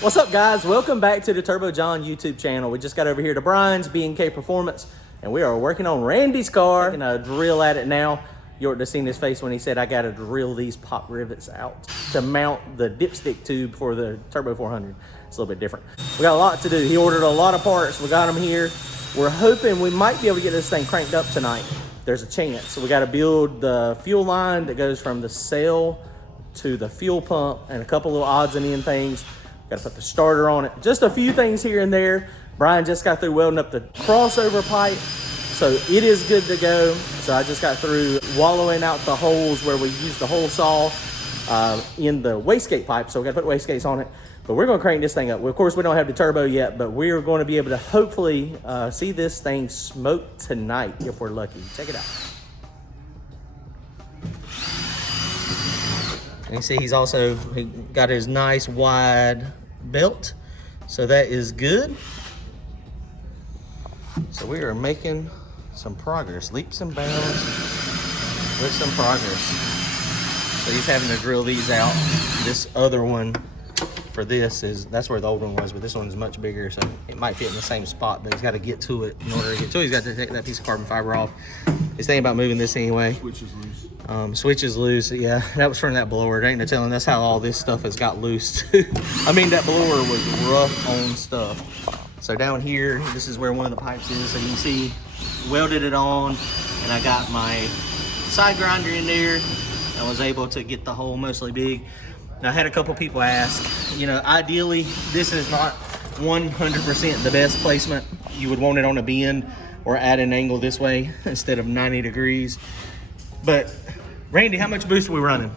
What's up, guys? Welcome back to the Turbo John YouTube channel. We just got over here to Brian's B&K Performance, and we are working on Randy's car. Taking a drill at it now. You ought to have seen his face when he said, I got to drill these pop rivets out to mount the dipstick tube for the Turbo 400. It's a little bit different. We got a lot to do. He ordered a lot of parts. We got them here. We're hoping we might be able to get this thing cranked up tonight. There's a chance. So we got to build the fuel line that goes from the cell to the fuel pump and a couple little odds and end things. Got to put the starter on it. Just a few things here and there. Brian just got through welding up the crossover pipe, so it is good to go. So I just got through wallowing out the holes where we used the hole saw in the wastegate pipe. So we got to put wastegates on it. But we're going to crank this thing up. Well, of course, we don't have the turbo yet, but we're going to be able to hopefully see this thing smoke tonight if we're lucky. Check it out. And you see he got his nice wide belt, so that is good. So we are making some progress, leaps and bounds with some progress. So he's having to drill these out. This other one for this that's where the old one was, but this one's much bigger, so it might fit in the same spot, but he's got to get to it. In order to get to it, he's got to take that piece of carbon fiber off. He's thinking about moving this anyway. Switch is loose. Switch is loose. Yeah, that was from that blower. There ain't no telling. That's how all this stuff has got loose too. I mean, that blower was rough on stuff. So down here, this is where one of the pipes is. So you can see, welded it on, and I got my side grinder in there. I was able to get the hole mostly big. Now, I had a couple people ask, you know, ideally, this is not 100% the best placement. You would want it on a bend or at an angle this way instead of 90 degrees. But Randy, how much boost are we running?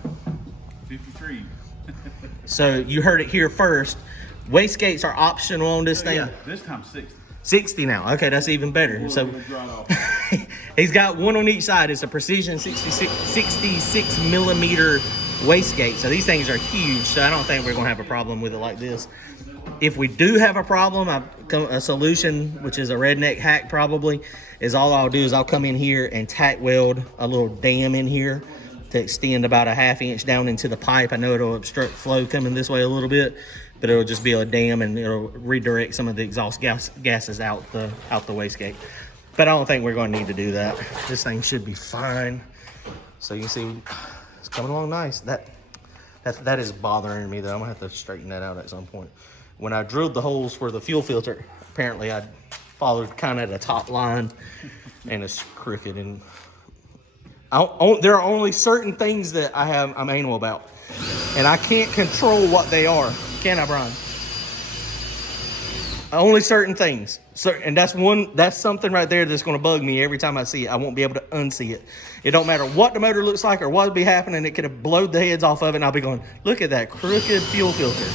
53. So you heard it here first. Wastegates are optional on this thing. Yeah, this time 60. 60 now. Okay, that's even better. So he's got one on each side. It's a precision 66 millimeter wastegate. So these things are huge. So I don't think we're going to have a problem with it like this. If we do have a problem, a solution, which is a redneck hack probably, is all I'll do is I'll come in here and tack weld a little dam in here to extend about a ½ inch down into the pipe. I know it'll obstruct flow coming this way a little bit, but it'll just be a dam and it'll redirect some of the exhaust gases out the wastegate. But I don't think we're going to need to do that. This thing should be fine. So you can see it's coming along nice. That is bothering me though. I'm gonna have to straighten that out at some point. When I drilled the holes for the fuel filter, apparently I followed kind of the top line and it's crooked. And there are only certain things that I'm anal about, and I can't control what they are. Can I, Brian? Only certain things. And that's something right there that's going to bug me every time I see it. I won't be able to unsee it. It don't matter what the motor looks like or what would be happening. It could have blowed the heads off of it, and I'll be going, look at that crooked fuel filter.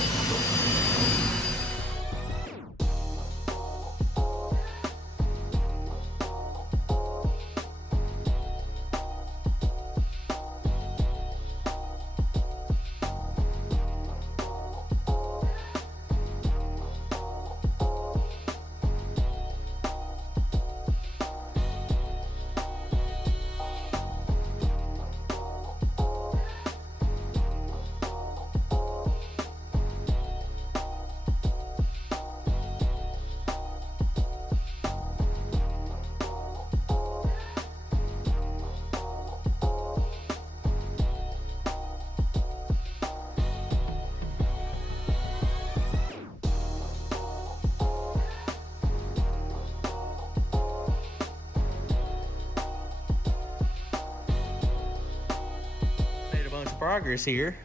Progress here.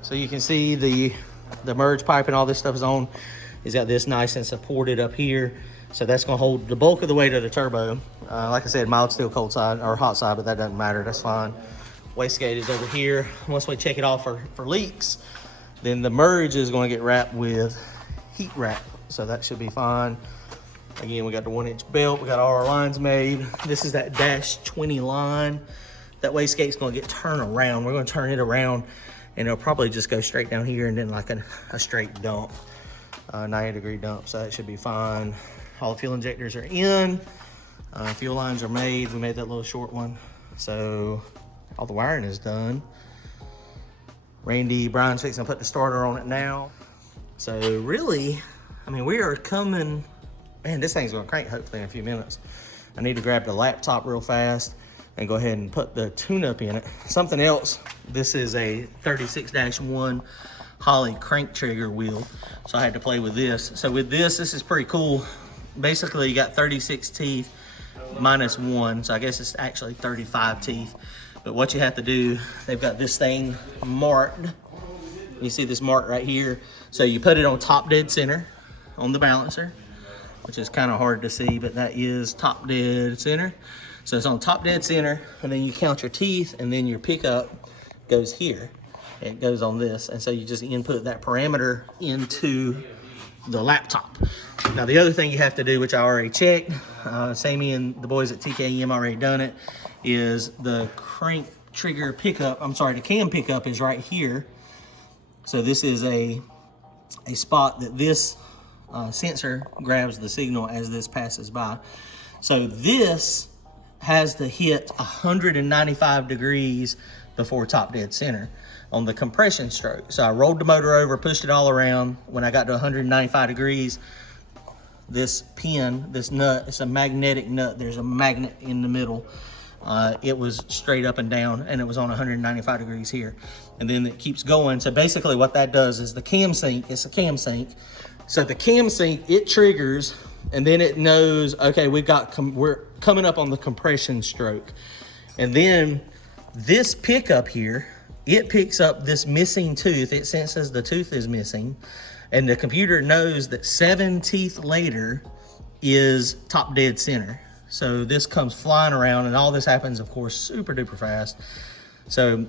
So you can see the merge pipe and all this stuff is on. He's got this nice and supported up here. So that's going to hold the bulk of the weight of the turbo. Like I said, mild steel cold side or hot side, but that doesn't matter. That's fine. Wastegate is over here. Once we check it off for leaks, then the merge is going to get wrapped with heat wrap. So that should be fine. Again, we got the 1-inch belt. We got all our lines made. This is that -20 line. That wastegate's going to get turned around. We're going to turn it around, and it'll probably just go straight down here and then like a straight dump, 90-degree dump. So that should be fine. All the fuel injectors are in. Fuel lines are made. We made that little short one. So all the wiring is done. Brian's fixing to put the starter on it now. So really, I mean, we are coming, man, this thing's gonna crank hopefully in a few minutes. I need to grab the laptop real fast and go ahead and put the tune-up in it. Something else, this is a 36-1 Holley crank trigger wheel. So I had to play with this. So with this is pretty cool. Basically, you got 36 teeth minus 1. So I guess it's actually 35 teeth. But what you have to do, they've got this thing marked. You see this mark right here. So you put it on top dead center on the balancer, which is kind of hard to see, but that is top dead center. So it's on top dead center, and then you count your teeth, and then your pickup goes here. It goes on this, and so you just input that parameter into the laptop. Now the other thing you have to do, which I already checked, Sammy and the boys at TKM already done it, is the crank trigger pickup, the cam pickup is right here. So this is a spot that this sensor grabs the signal as this passes by. So this has to hit 195 degrees before top dead center on the compression stroke. So I rolled the motor over, pushed it all around. When I got to 195 degrees, this pin, this nut, it's a magnetic nut. There's a magnet in the middle. It was straight up and down, and it was on 195 degrees here. And then it keeps going. So basically what that does is the cam sync, it's a cam sync. So the cam sync, it triggers, and then it knows, okay, we're coming up on the compression stroke. And then this pickup here, it picks up this missing tooth. It senses the tooth is missing, and the computer knows that 7 teeth later is top dead center. So this comes flying around, and all this happens, of course, super duper fast. So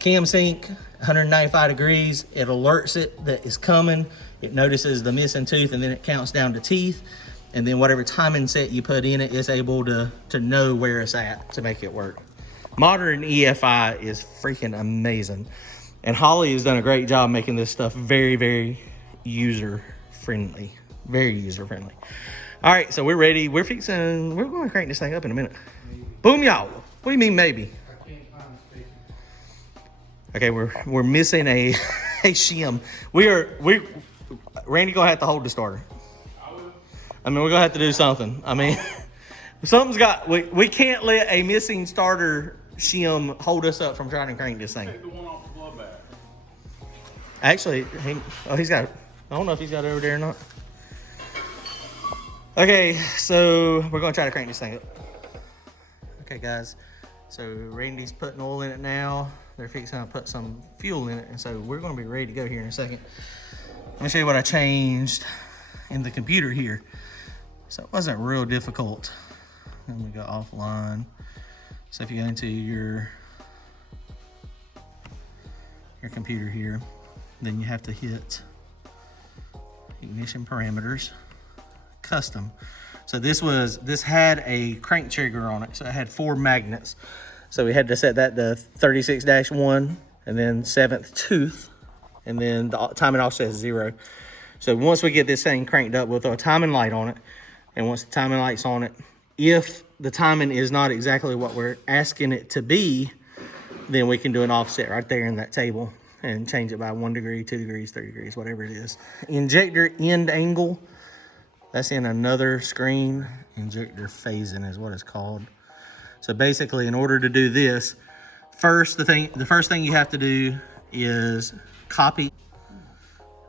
cam sync, 195 degrees, it alerts it that it's coming. It notices the missing tooth, and then it counts down to teeth. And then whatever timing set you put in it is able to know where it's at to make it work. Modern EFI is freaking amazing. And Holley has done a great job making this stuff very, very user-friendly. Very user-friendly. All right, so we're ready. We're going to crank this thing up in a minute. Maybe. Boom, y'all. What do you mean maybe? I can't find a station. Okay, we're missing a shim. Randy gonna have to hold the starter. I mean, we're gonna have to do something. I mean, we can't let a missing starter shim hold us up from trying to crank this thing. Take the one off the blood bag. Actually, he's got it. I don't know if he's got it over there or not. Okay, so we're gonna try to crank this thing up. Okay, guys. So Randy's putting oil in it now. They're fixing to put some fuel in it, and so we're gonna be ready to go here in a second. Let me show you what I changed in the computer here. So it wasn't real difficult. Let me go offline. So if you go into your computer here, then you have to hit ignition parameters, custom. So this had a crank trigger on it. So it had 4 magnets. So we had to set that to 36-1 and then 7th tooth. And then the timing offset is 0. So once we get this thing cranked up, we'll throw a timing light on it. And once the timing light's on it, if the timing is not exactly what we're asking it to be, then we can do an offset right there in that table and change it by 1 degree, 2 degrees, 3 degrees, whatever it is. Injector end angle, that's in another screen. Injector phasing is what it's called. So basically, in order to do this, the first thing you have to do is copy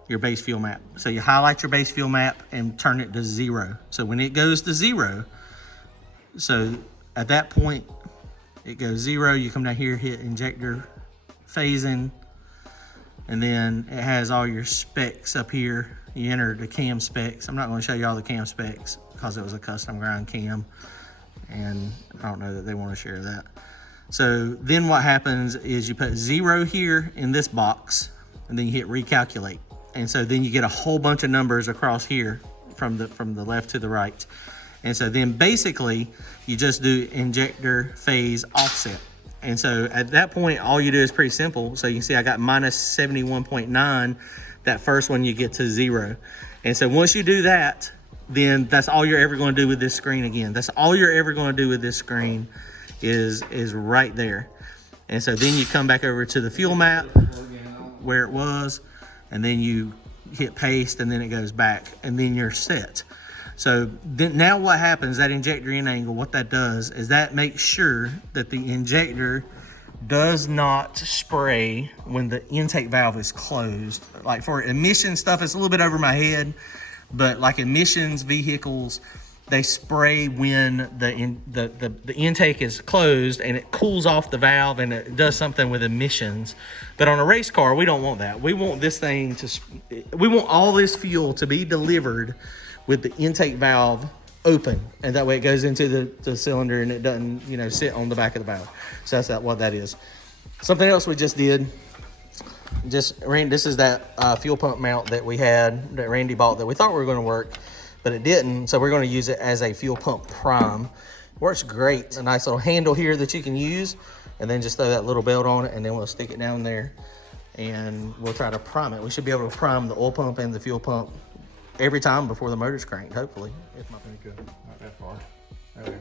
your base fuel map. So you highlight your base fuel map and turn it to 0. So when it goes to 0, so at that point, it goes 0. You come down here, hit injector phasing, and then it has all your specs up here. You enter the cam specs. I'm not going to show you all the cam specs because it was a custom grind cam, and I don't know that they want to share that. So then what happens is you put 0 here in this box, and then you hit recalculate. And so then you get a whole bunch of numbers across here from the left to the right. And so then basically you just do injector phase offset. And so at that point, all you do is pretty simple. So you can see I got minus 71.9. That first one you get to 0. And so once you do that, then that's all you're ever going to do with this screen again. That's all you're ever going to do with this screen is right there. And so then you come back over to the fuel map where it was, and then you hit paste, and then it goes back, and then you're set. So then now what happens, that injector in angle, what that does is that makes sure that the injector does not spray when the intake valve is closed. Like for emission stuff, it's a little bit over my head, but like emissions vehicles, they spray when the intake is closed and it cools off the valve and it does something with emissions. But on a race car, we don't want that. We want this thing to, we want all this fuel to be delivered with the intake valve open, and that way it goes into the cylinder and it doesn't, you know, sit on the back of the valve. So that's what that is. Something else we just did, this is that fuel pump mount that we had, that Randy bought, that we thought we were going to work, but it didn't. So we're going to use it as a fuel pump prime. Works great. A nice little handle here that you can use, and then just throw that little belt on it, and then we'll stick it down there and we'll try to prime it. We should be able to prime the oil pump and the fuel pump every time before the motor's cranked, hopefully. It's not very good. Not that far. There we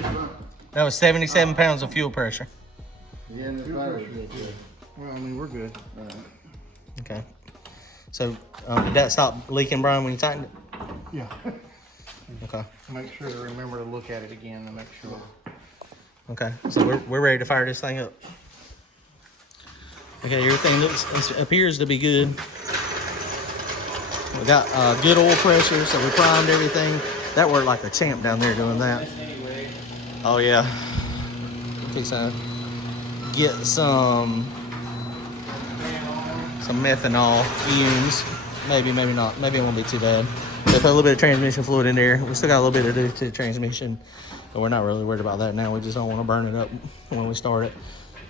go. That was 77 pounds of fuel pressure. Yeah, the battery is good. Well, I mean, we're good. Okay. So did that stop leaking, Brian, when you tightened it? Yeah. Okay. Make sure to remember to look at it again to make sure. Okay. So we're ready to fire this thing up. Okay, everything appears to be good. We got good oil pressure, so we primed everything. That worked like a champ down there doing that. Oh yeah. Fix that. Get some methanol fumes. Maybe not. Maybe it won't be too bad. They put a little bit of transmission fluid in there. We still got a little bit to do to the transmission, but we're not really worried about that now. We just don't want to burn it up when we start it.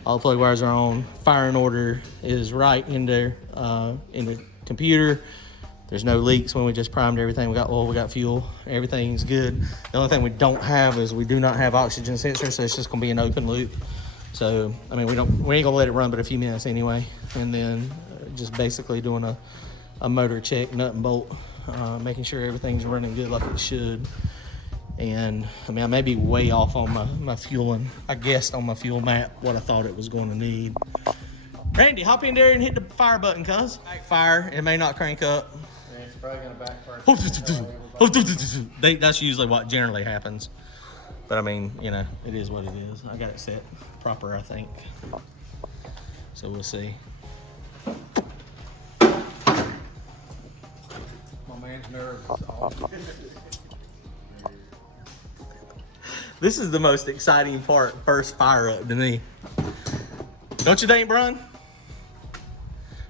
All the plug wires are on. Firing order is right in the computer. There's no leaks when we just primed everything. We got oil, we got fuel, everything's good. The only thing we don't have is we do not have oxygen sensor, so it's just gonna be an open loop. So, I mean, we ain't gonna let it run but a few minutes anyway. And then just basically doing a motor check, nut and bolt, making sure everything's running good like it should. And I mean, I may be way off on my fueling. I guessed on my fuel map what I thought it was going to need. Randy, hop in there and hit the fire button, cuz. Backfire, it may not crank up. Yeah, it's probably gonna backfire. That's usually what generally happens. But I mean, you know, it is what it is. I got it set proper, I think. So we'll see. My man's nerves is off. This is the most exciting part, first fire up to me. Don't you think, Brian?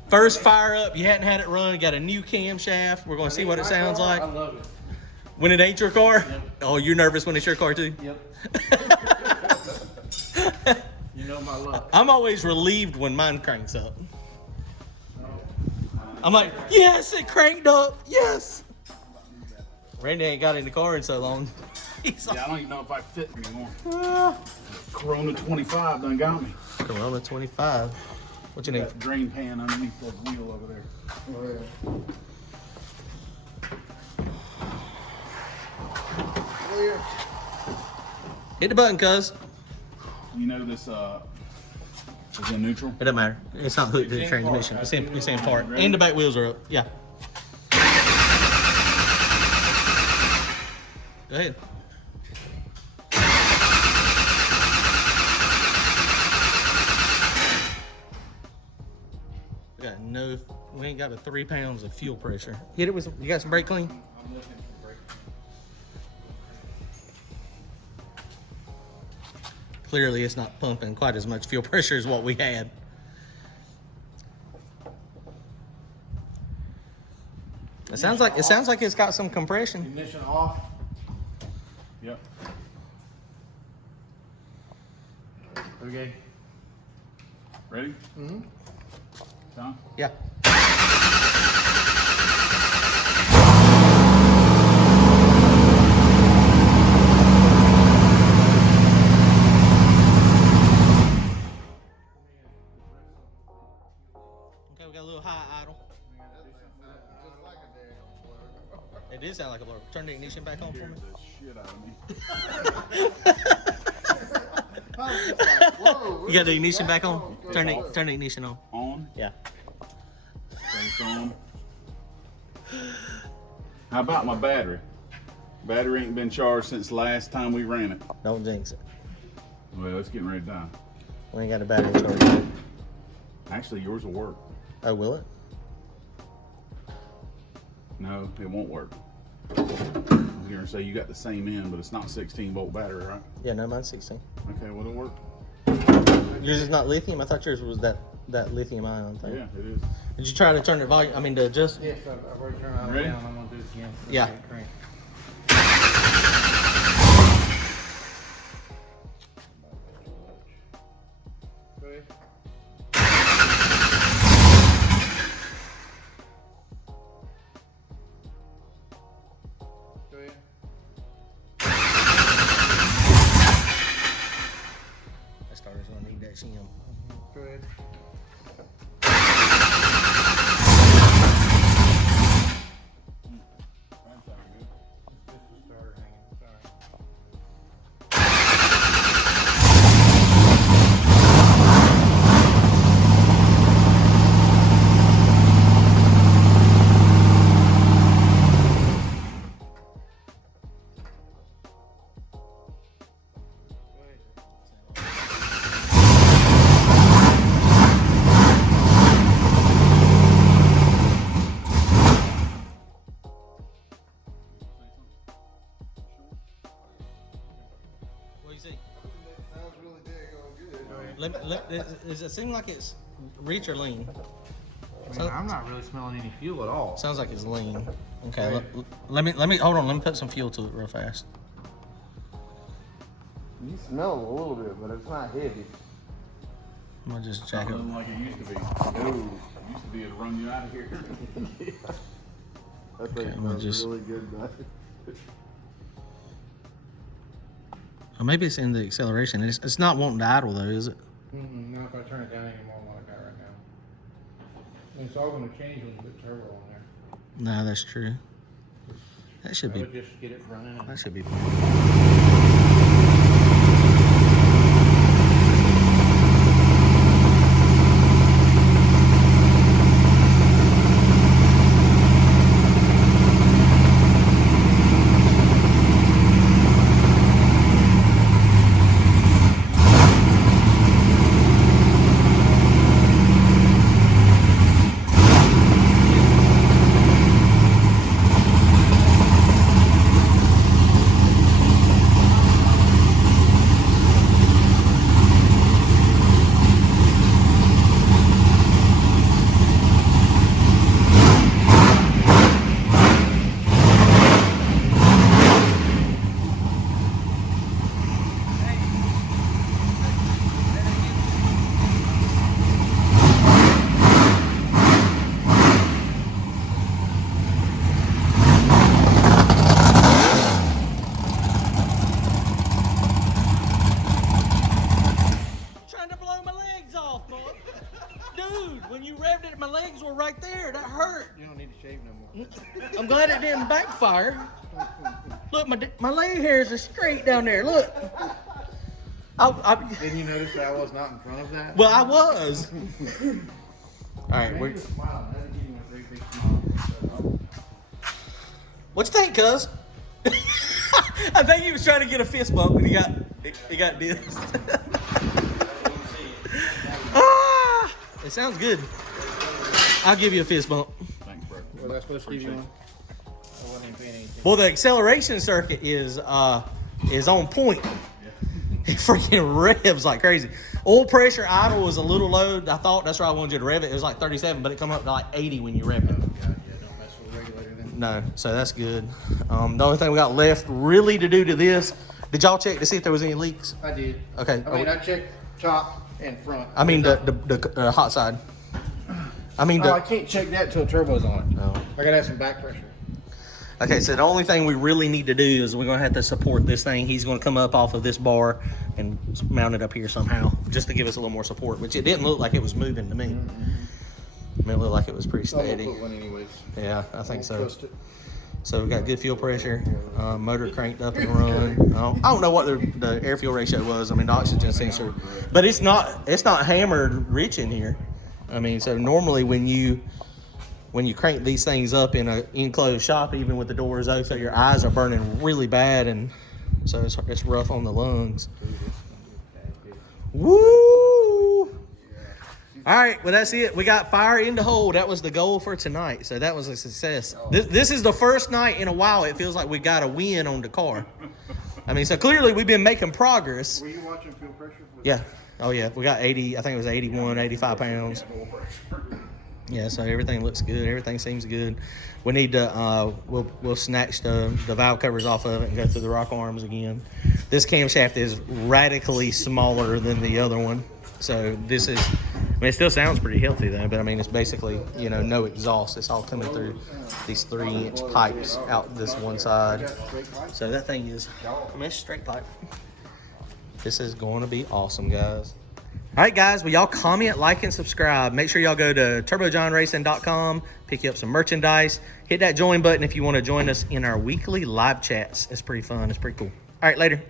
First fire up, you hadn't had it run, got a new camshaft. We're gonna see what it sounds like. I love it. When it ain't your car? Yep. Oh, you're nervous when it's your car too? Yep. You know my luck. I'm always relieved when mine cranks up. I'm like, yes, it cranked up, yes. Randy ain't got in the car in so long. He's Yeah, I don't even know if I fit anymore. like, Corona 25 done got me. Corona 25. What you need? That drain pan underneath the wheel over there. Hit the button, cuz. You know this is in neutral. It doesn't matter. It's not hooked to the transmission. It's in part. And the back wheels are up. Yeah. Go ahead. We ain't got but 3 pounds of fuel pressure. Hit it with you got some brake clean? I'm looking for brake. Clearly it's not pumping quite as much fuel pressure as what we had. It sounds like it's got some compression. Ignition off. Yep. Okay. Ready? Mm-hmm. Tom? Yeah. Okay, we got a little high idle. It did sound like a blur. Turn the ignition back on for me. The shit out of me. was just like, whoa. You got the ignition back on? Turn the ignition on. On. Yeah. It's on. How about my battery? Battery ain't been charged since last time we ran it. Don't jinx it. Well, it's getting ready to die. We ain't got a battery charge yet. Actually, yours will work. Oh, will it? No, it won't work. I was gonna say you got the same end, but it's not 16-volt battery, right? Yeah, no, mine's 16. Okay, well, it'll work. Yours is not lithium? I thought yours was that lithium ion thing. Yeah, it is. Did you try to turn the volume? I mean, to adjust? Yes, I've already turned it Ready? down. I'm gonna do it again. Yeah. Crank. Go ahead. Go ahead. That starter's gonna need that shim. Go ahead. Just the starter hanging. Sorry. Go ahead. What do you see? Sounds really daggone good. Does it seem like it's reach or lean? I mean, I'm not really smelling any fuel at all. Sounds like it's lean. Okay, let me hold on. Let me put some fuel to it real fast. You smell a little bit, but it's not heavy. I'm gonna just jack it. Nothing like it used to be. No, it used to be it'd run you out of here. That Okay, thing I'm gonna smells just- really good, though. Or maybe it's in the acceleration. It's not wanting to idle though, is it? Not if I turn it down anymore like that right now. And it's all gonna change when you put turbo on there. No, that's true. That should I be. would just get it running. That should be. Trying to blow my legs off, boy. Dude, when you revved it, my legs were right there. That hurt. You don't need to shave no more. I'm glad it didn't backfire. Look, my leg hairs are straight down there. Look. Didn't you notice that I was not in front of that? Well, I was. All right, Thanks for smiling. That'll give you a great big smile. what you think, cuz? I think he was trying to get a fist bump, and he got dissed. Ah, it sounds good. I'll give you a fist bump. Thanks, bro. Was I supposed to give you one? I wasn't even paying anything. Well, the acceleration circuit is on point. It freaking revs like crazy. Oil pressure idle was a little low. I thought that's why I wanted you to rev it. It was like 37, but it come up to like 80 when you rev it. God, yeah, don't mess with the regulator then. No, so that's good. The only thing we got left really to do to this, did y'all check to see if there was any leaks? I did. Okay. I mean, I checked top and front. I mean the hot side. I mean I can't check that till turbo's on. Oh. I gotta have some back pressure. Okay, so the only thing we really need to do is we're gonna have to support this thing. He's gonna come up off of this bar and mount it up here somehow, just to give us a little more support. Which it didn't look like it was moving to me. I mean, it looked like it was pretty So I'm gonna steady. put one anyways. Yeah, I think so. Trust it. So we've got good fuel pressure, motor cranked up and run. I don't know what the air fuel ratio was. I mean, the oxygen sensor, but it's not hammered rich in here. I mean, so normally when you crank these things up in an enclosed shop, even with the doors open, your eyes are burning really bad, and so it's rough on the lungs. Woo! All right, well, that's it. We got fire in the hole. That was the goal for tonight, so that was a success. This is the first night in a while it feels like we got a win on the car. I mean, so clearly we've been making progress. Were you watching fuel pressure? Yeah. Oh, yeah. We got 80, I think it was 81, 85 pounds. Yeah, so everything looks good. Everything seems good. We need to, we'll snatch the valve covers off of it and go through the rock arms again. This camshaft is radically smaller than the other one. So this is, I mean, it still sounds pretty healthy though, but I mean, it's basically, you know, no exhaust. It's all coming through these 3-inch pipes out this one side. So that thing is, I mean, it's straight pipe. This is going to be awesome, guys. All right, guys, well, y'all comment, like, and subscribe. Make sure y'all go to turbojohnracing.com, pick you up some merchandise. Hit that join button if you want to join us in our weekly live chats. It's pretty fun. It's pretty cool. All right, later.